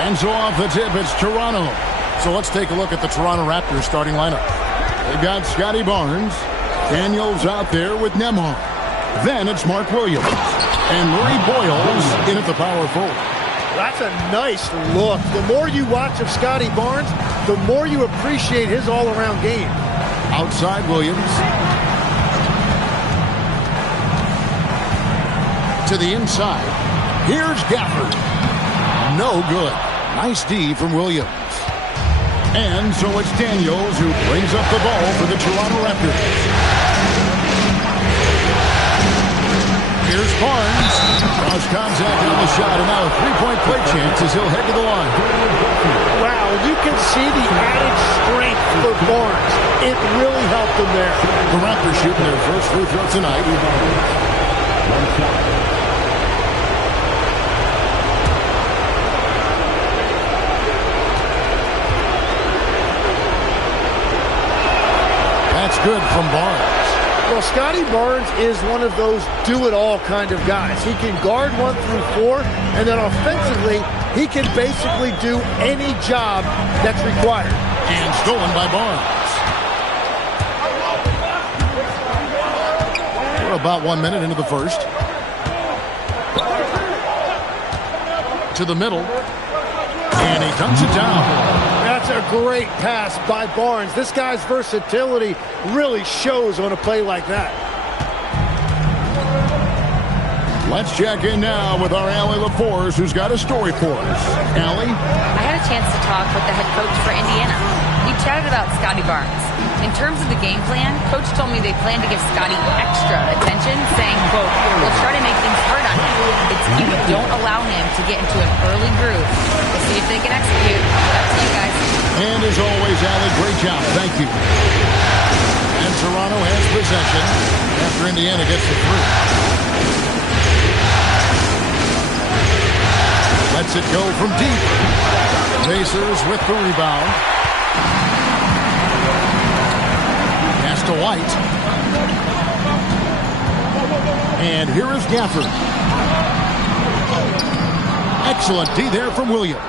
And so off the tip, it's Toronto. So let's take a look at the Toronto Raptors starting lineup. They've got Scotty Barnes. Daniels out there with Nembhard. Then it's Mark Williams. And Murray Boyles in at the power forward. That's a nice look. The more you watch of Scotty Barnes, the more you appreciate his all-around game. Outside Williams. To the inside. Here's Gafford. No good. Nice D from Williams. And so it's Daniels who brings up the ball for the Toronto Raptors. Here's Barnes. Cross contact on the shot, and now a three-point play chance as he'll head to the line. Wow, you can see the added strength for Barnes. It really helped him there. The Raptors shooting their first free throw tonight. That's good from Barnes. Well, Scotty Barnes is one of those do-it-all kind of guys. He can guard 1 through 4, and then offensively, he can basically do any job that's required. And stolen by Barnes. We're about 1 minute into the first. To the middle. And he dunks it down. That's a great pass by Barnes. This guy's versatility really shows on a play like that. Let's check in now with our Allie LaForce, who's got a story for us. Allie? I had a chance to talk with the head coach for Indiana. We chatted about Scotty Barnes. In terms of the game plan, coach told me they plan to give Scotty extra attention, saying, quote, we'll try to make things hard on him. It's if you don't allow him to get into an early groove. We'll see if they can execute. Up to you guys. And as always, Allie, great job. Thank you. And Toronto has possession after Indiana gets the three. Lets it go from deep. Pacers with the rebound. Pass to White. And here is Gafford. Excellent D there from Williams.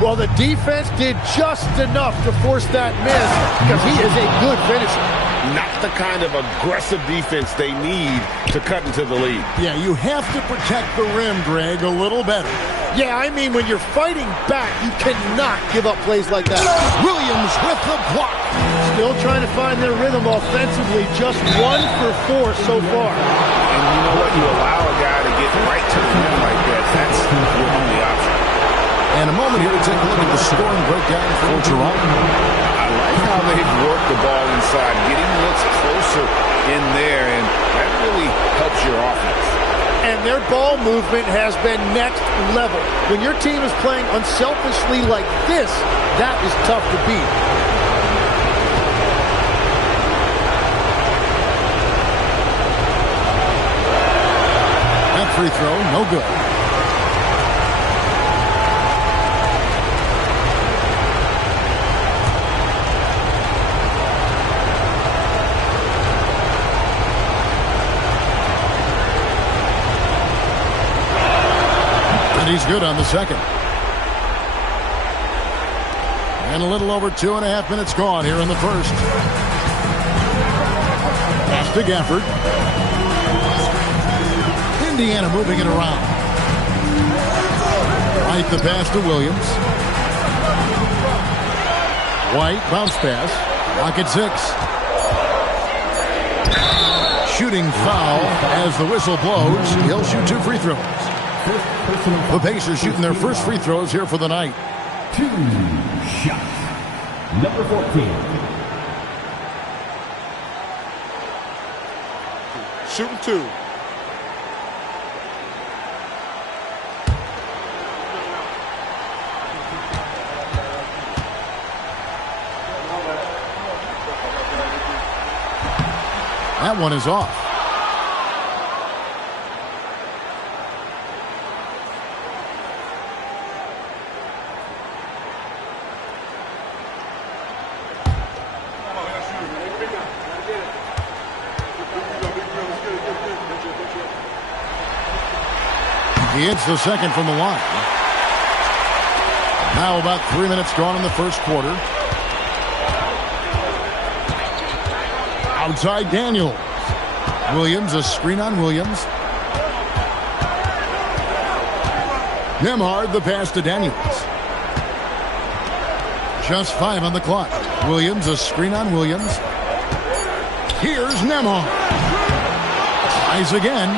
Well, the defense did just enough to force that miss because he is a good finisher. Not the kind of aggressive defense they need to cut into the lead. Yeah, you have to protect the rim, Greg, a little better. Yeah, I mean, when you're fighting back, you cannot give up plays like that. Williams with the block. Still trying to find their rhythm offensively. Just 1 for 4 so far. And you know what? You allow a guy to get right to the rim like that. That's your only option. And a moment here to take a look at the scoring breakdown for Toronto. I like how they've worked the ball inside, getting looks closer in there, and that really helps your offense. And their ball movement has been next level. When your team is playing unselfishly like this, that is tough to beat. That free throw, no good. He's good on the second. And a little over 2.5 minutes gone here in the first. Pass to Gafford. Indiana moving it around. White the pass to Williams. White bounce pass. Rocket 6. Shooting foul as the whistle blows. He'll shoot 2 free throws. The Pacers shooting their first free throws here for the night. 2 shots. Number 14. Shooting 2. That one is off. He hits the second from the line. Now about 3 minutes gone in the first quarter. Outside Daniels. Williams, a screen on Williams. Nembhard, the pass to Daniels. Just 5 on the clock. Williams, a screen on Williams. Here's Nembhard. Tries again.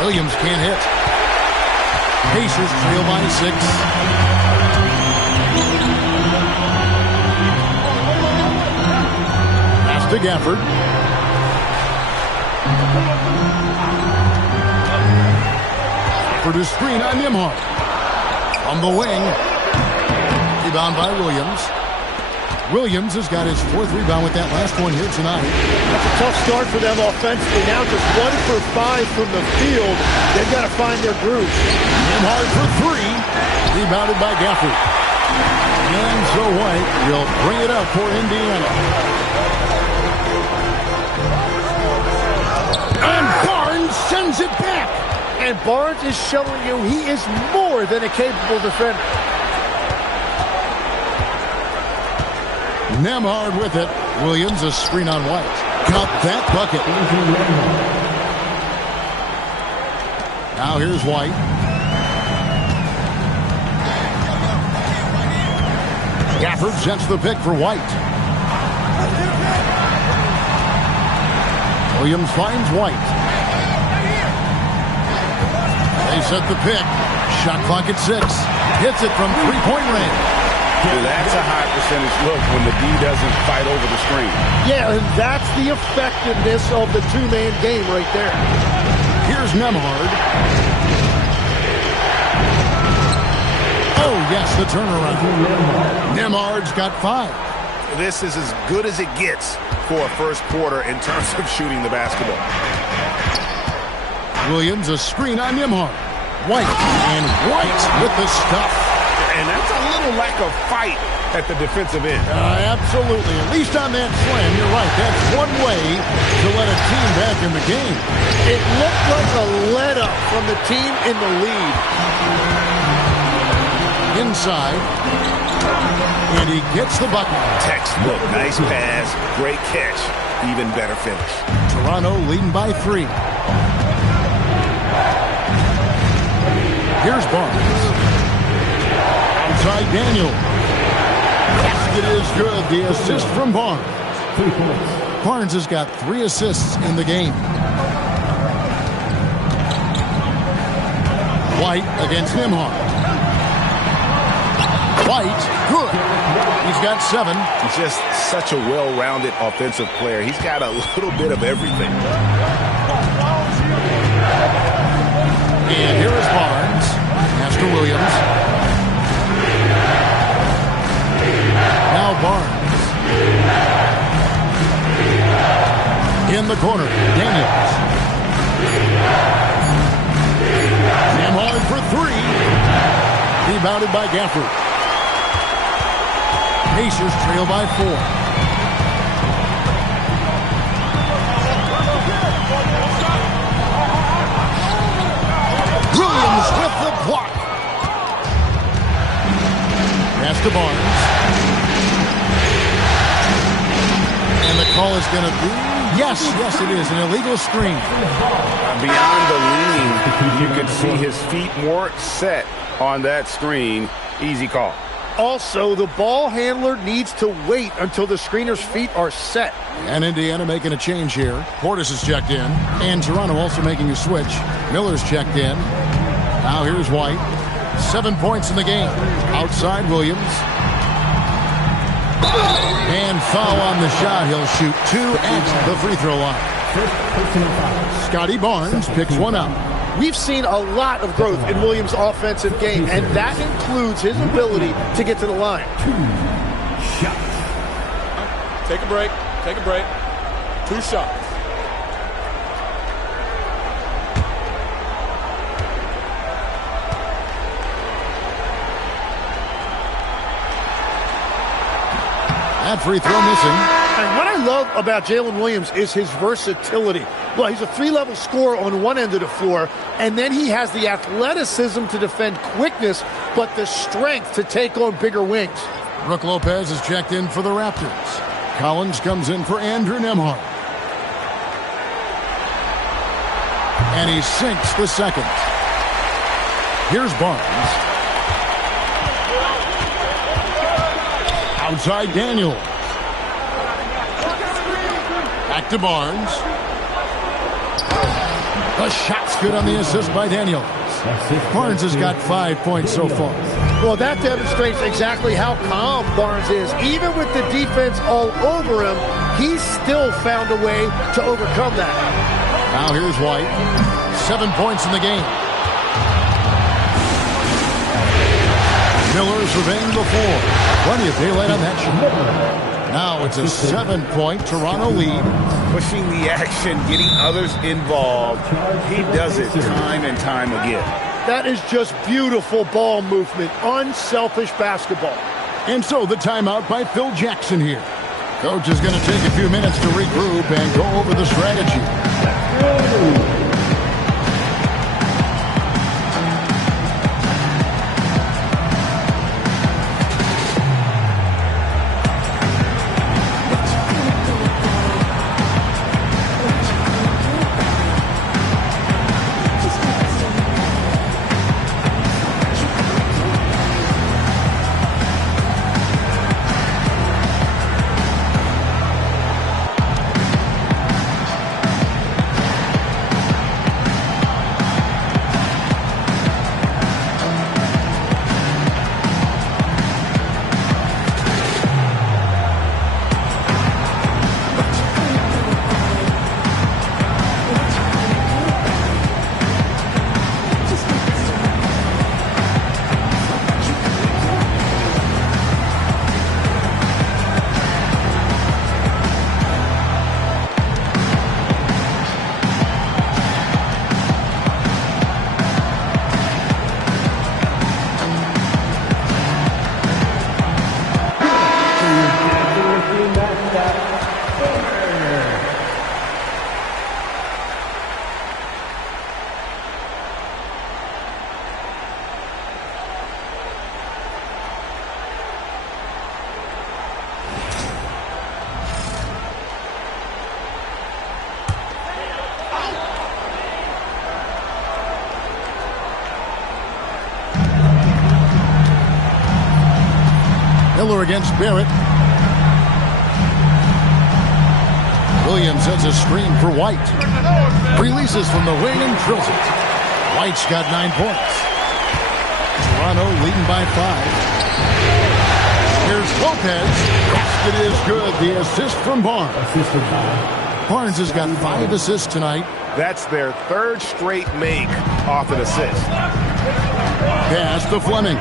Williams can't hit. Pacers trail by 6. Pass to Gafford. Gafford is screen on Nembhard. On the wing. Rebound by Williams. Williams has got his 4th rebound with that last one here tonight. That's a tough start for them offensively. Now just 1 for 5 from the field. They've got to find their groove. Nembhard for 3. Rebounded by Gafford. And so White will bring it up for Indiana. And Barnes sends it back. And Barnes is showing you he is more than a capable defender. Nembhard with it. Williams, a screen on White. Got that bucket. Now here's White. Gafford sets the pick for White. Williams finds White. They set the pick. Shot clock at 6. Hits it from 3-point range. That's a high percentage look when the D doesn't fight over the screen. Yeah, and that's the effectiveness of the two-man game right there. Here's Nembhard. Oh, yes, the turnaround. Nembhard's got 5. This is as good as it gets for a first quarter in terms of shooting the basketball. Williams, a screen on Nembhard. White, and White with the stuff. And that's a little lack of fight at the defensive end. Absolutely. At least on that slam, you're right. That's one way to let a team back in the game. It looked like a let-up from the team in the lead. Inside. And he gets the bucket. Textbook. Nice pass. Great catch. Even better finish. Toronto leading by 3. Here's Barnes. Outside Daniel. Basket is good. The assist from Barnes. 3 points. Barnes has got 3 assists in the game. White against Nembhard. White, good. He's got 7. He's just such a well-rounded offensive player. He's got a little bit of everything. And here is Barnes. Pass to Williams. Now Barnes. In the corner, Daniels. Nembhard for 3. Rebounded by Gafford. Pacers trail by 4. Williams with the block. Pass to Barnes. And the call is going to be, yes, it is, an illegal screen. Beyond the lean, you could see his feet more set on that screen. Easy call. Also, the ball handler needs to wait until the screener's feet are set. And Indiana making a change here. Portis is checked in. And Toronto also making a switch. Miller's checked in. Now here's White. 7 points in the game. Outside Williams. And foul on the shot. He'll shoot 2 at the free throw line. Scotty Barnes picks one up. We've seen a lot of growth in Williams' offensive game, and that includes his ability to get to the line. 2 shots. Take a break. Take a break. 2 shots. That free throw missing. And what I love about Jalen Williams is his versatility. Well, he's a three-level scorer on one end of the floor, and then he has the athleticism to defend quickness, but the strength to take on bigger wings. Brook Lopez is checked in for the Raptors. Collins comes in for Andrew Nembhard. And he sinks the second. Here's Barnes. Outside Daniels. Back to Barnes. The shot's good on the assist by Daniels. Barnes has got 5 points so far. Well, that demonstrates exactly how calm Barnes is. Even with the defense all over him, he's still found a way to overcome that. Now here's White. 7 points in the game. Miller surveying the floor. Plenty of daylight on that shot. Now it's a 7-point Toronto lead. Pushing the action, getting others involved. He does it time and time again. That is just beautiful ball movement, unselfish basketball. And so the timeout by Phil Jackson here. Coach is going to take a few minutes to regroup and go over the strategy. Miller against Barrett. Williams sends a screen for White. Releases from the wing and drills it. White's got 9 points. Toronto leading by 5. Here's Lopez. Basket is good. The assist from Barnes. Barnes has got 5 assists tonight. That's their 3rd straight make off an assist. Pass to Fleming.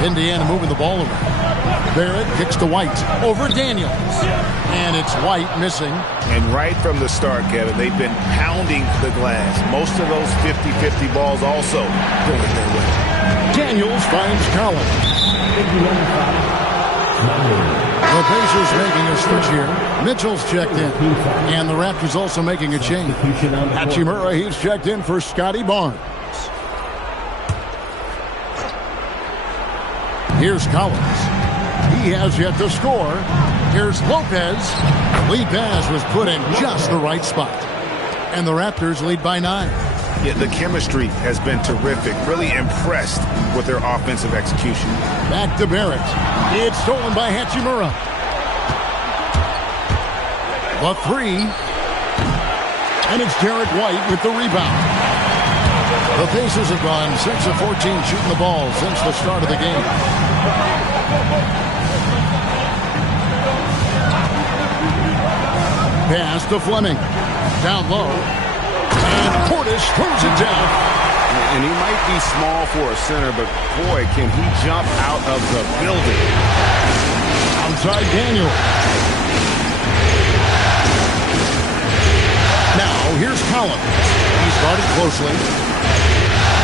Indiana moving the ball around. Barrett kicks to White over Daniels. And it's White missing. And right from the start, Kevin, they've been pounding the glass. Most of those 50-50 balls also going their way. Daniels finds Collins. The Pacers making a switch here. Mitchell's checked in. And the Raptors also making a change. Hachimura, he's checked in for Scotty Barnes. Here's Collins. He has yet to score. Here's Lopez. Lead pass was put in just the right spot. And the Raptors lead by 9. Yeah, the chemistry has been terrific. Really impressed with their offensive execution. Back to Barrett. It's stolen by Hachimura. The 3. And it's Derek White with the rebound. The Pacers have gone 6 of 14 shooting the ball since the start of the game. Pass to Fleming. Down low. And Portis throws it down. And he might be small for a center, but boy, can he jump out of the building. Outside Daniel. Now here's Collins. He's guarded closely.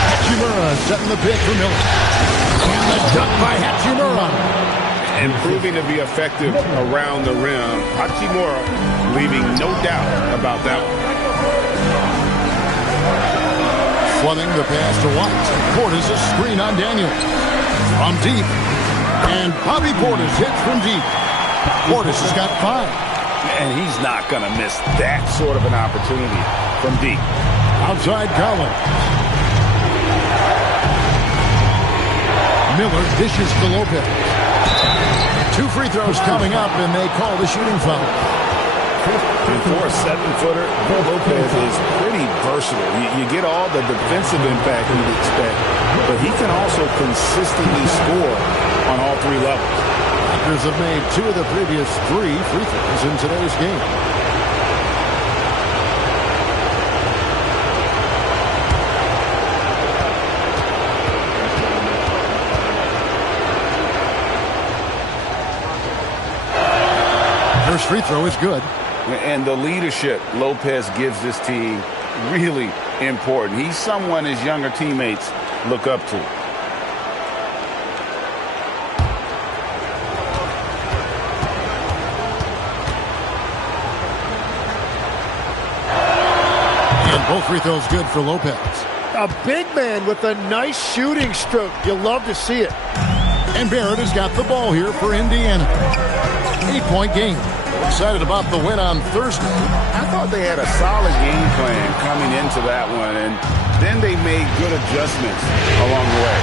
Hachimura setting the pick for Miller. And the dunk by Hachimura. and proving to be effective around the rim. Hachimura leaving no doubt about that one. Fleming the pass to White. Portis a screen on Daniel. From deep. And Bobby Portis hits from deep. Portis has got 5. And he's not going to miss that sort of an opportunity from deep. Outside Collins. Miller dishes to Lopez. 2 free throws coming up, and they call the shooting foul. And for a 7-footer, Lopez is pretty versatile. You get all the defensive impact you'd expect, but he can also consistently score on all 3 levels. Raptors have made 2 of the previous 3 free throws in today's game. First free throw is good. And the leadership Lopez gives this team really important. He's someone his younger teammates look up to. And both free throws good for Lopez. A big man with a nice shooting stroke. You'll love to see it. And Barrett has got the ball here for Indiana. 8-point game. Excited about the win on Thursday. I thought they had a solid game plan coming into that one, and then they made good adjustments along the way.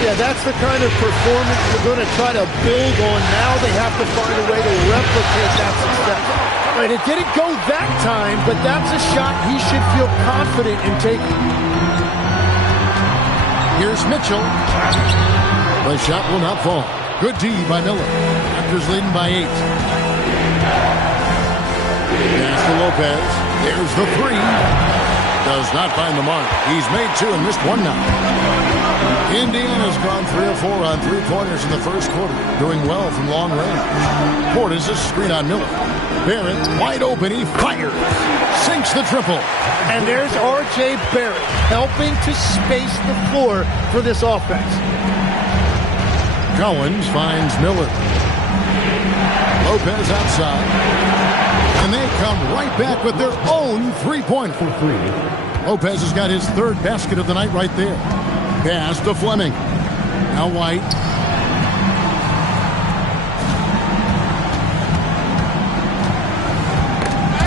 Yeah, that's the kind of performance you're going to try to build on. Now they have to find a way to replicate that success. Right, it didn't go that time, but that's a shot he should feel confident in taking. Here's Mitchell. The shot will not fall. Good D by Miller. Raptors leading by 8. Pass to Lopez. There's the 3. Does not find the mark. He's made 2 and missed 1 now. Indiana's gone 3 of 4 on 3-pointers in the first quarter. Doing well from long range. Portis is screen on Miller. Barrett wide open. He fires. Sinks the triple. And there's R.J. Barrett helping to space the floor for this offense. Collins finds Miller. Lopez outside. And they come right back with their own 3-pointer. Lopez has got his 3rd basket of the night right there. Pass to Fleming. Now White.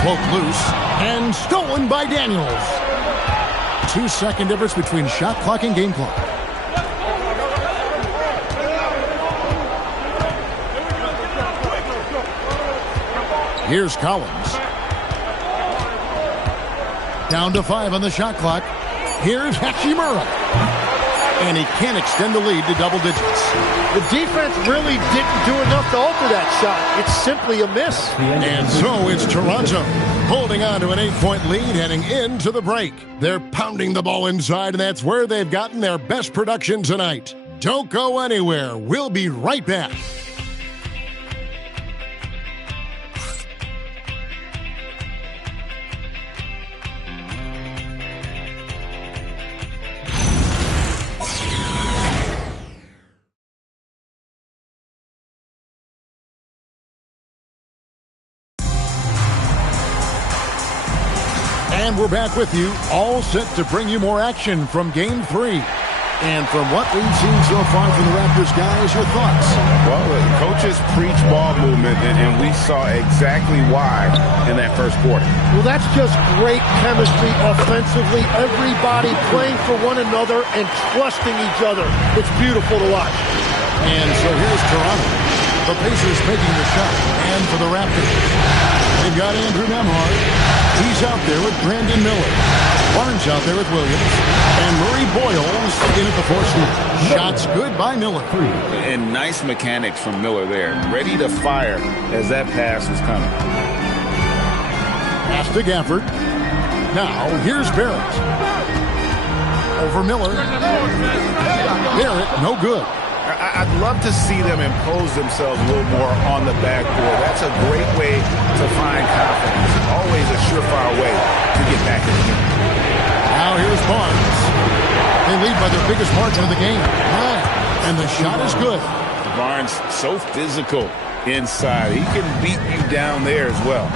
Poked loose and stolen by Daniels. 2-second difference between shot clock and game clock. Here's Collins. Down to 5 on the shot clock. Here's Hachimura. And he can't extend the lead to double digits. The defense really didn't do enough to alter that shot. It's simply a miss. And so it's Toronto holding on to an 8-point lead heading into the break. They're pounding the ball inside, and that's where they've gotten their best production tonight. Don't go anywhere. We'll be right back. And we're back with you, all set to bring you more action from Game 3. And from what we've seen so far from the Raptors, guys, your thoughts? Well, the coaches preach ball movement, and we saw exactly why in that first quarter. Well, that's just great chemistry offensively. Everybody playing for one another and trusting each other. It's beautiful to watch. And so here's Toronto. The Pacers taking the shot. And for the Raptors, they've got Andrew Nembhard. He's out there with Brandon Miller. Barnes out there with Williams. And Murray Boyles in at the 4th. Shots good by Miller. And nice mechanics from Miller there. Ready to fire as that pass was coming. Pass to Gafford. Now, here's Barrett. Over Miller. Barrett, no good. I'd love to see them impose themselves a little more on the backboard. That's a great way to find confidence. Always a surefire way to get back in the game. Now here's Barnes. They lead by their biggest margin of the game. 9. And the shot is good. Barnes, so physical inside. He can beat you down there as well.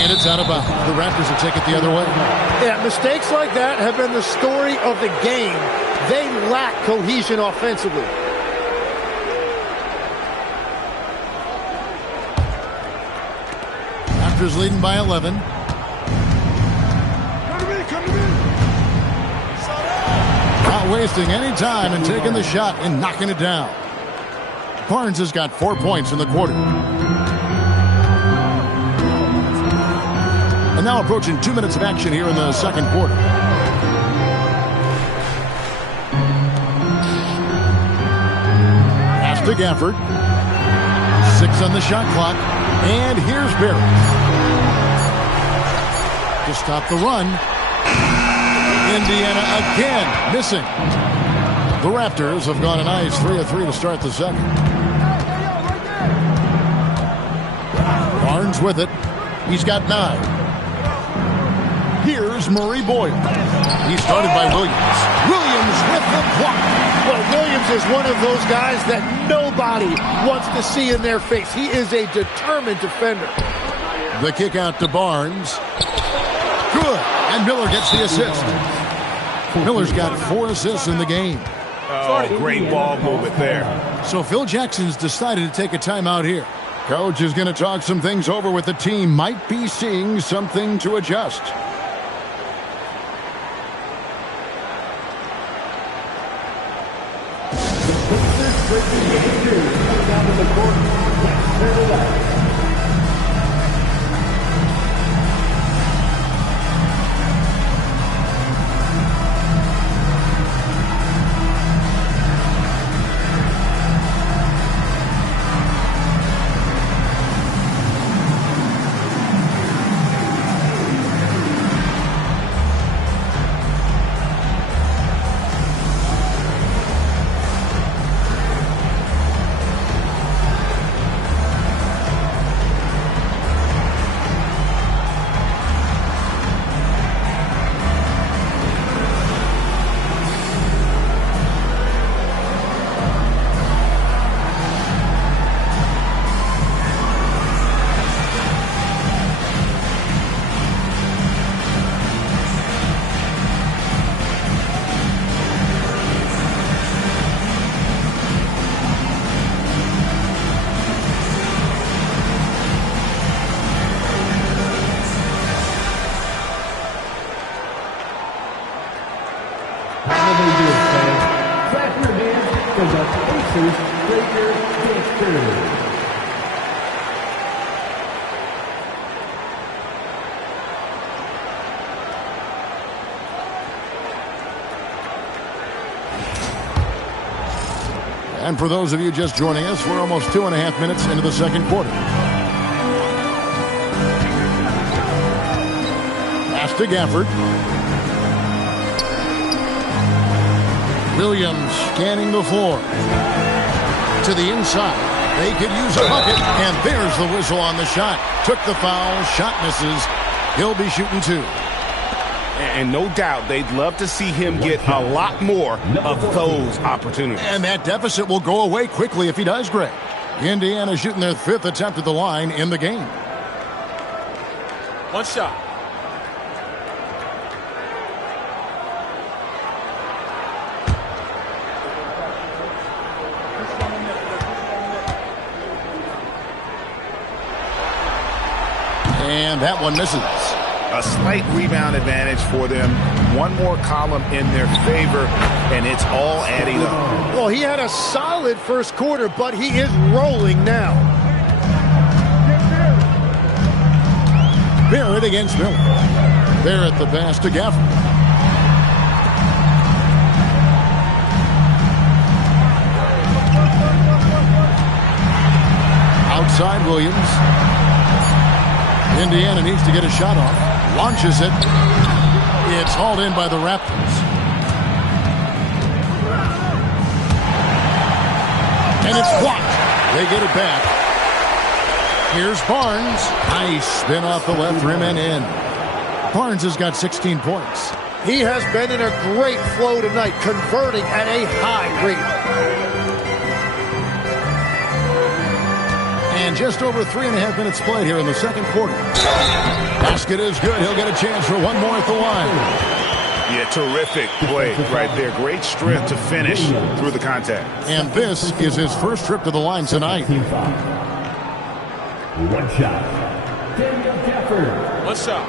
And it's out of bounds. The Raptors will take it the other way. Yeah, mistakes like that have been the story of the game. They lack cohesion offensively. Raptors leading by 11. Not wasting any time and taking the shot and knocking it down. Barnes has got 4 points in the quarter. And now approaching 2 minutes of action here in the second quarter. Pass to Gafford. 6 on the shot clock. And here's Barrett. To stop the run. Indiana again missing. The Raptors have gone a nice 3 of 3 to start the second. Barnes with it. He's got 9. Here's Murray Boyle. He's started by Williams. Williams with the block. Well, Williams is one of those guys that nobody wants to see in their face. He is a determined defender. The kick out to Barnes. Good. And Miller gets the assist. Miller's got 4 assists in the game. Oh, great ball movement there. So Phil Jackson's decided to take a timeout here. Coach is going to talk some things over with the team. Might be seeing something to adjust. And for those of you just joining us, we're almost 2.5 minutes into the second quarter. Pass to Gafford. Williams scanning the floor. To the inside. They could use a bucket, and there's the whistle on the shot. Took the foul, shot misses. He'll be shooting 2. And no doubt they'd love to see him get a lot more of those opportunities. And that deficit will go away quickly if he does, Greg. Indiana shooting their 5th attempt at the line in the game. 1 shot. And that one misses. A slight rebound advantage for them. One more column in their favor, and it's all adding up. Well, he had a solid first quarter, but he is rolling now. Barrett against Miller. Barrett the pass to Gafford. Outside Williams. Indiana needs to get a shot off. Launches it. It's hauled in by the Raptors. And it's blocked. They get it back. Here's Barnes. Nice spin off the left rim and in. Barnes has got 16 points. He has been in a great flow tonight, converting at a high rate. And just over 3.5 minutes played here in the second quarter. Basket is good. He'll get a chance for one more at the line. Yeah, terrific play right there. Great strength to finish through the contact. And this is his first trip to the line tonight. One shot. Daniel Gafford. One shot.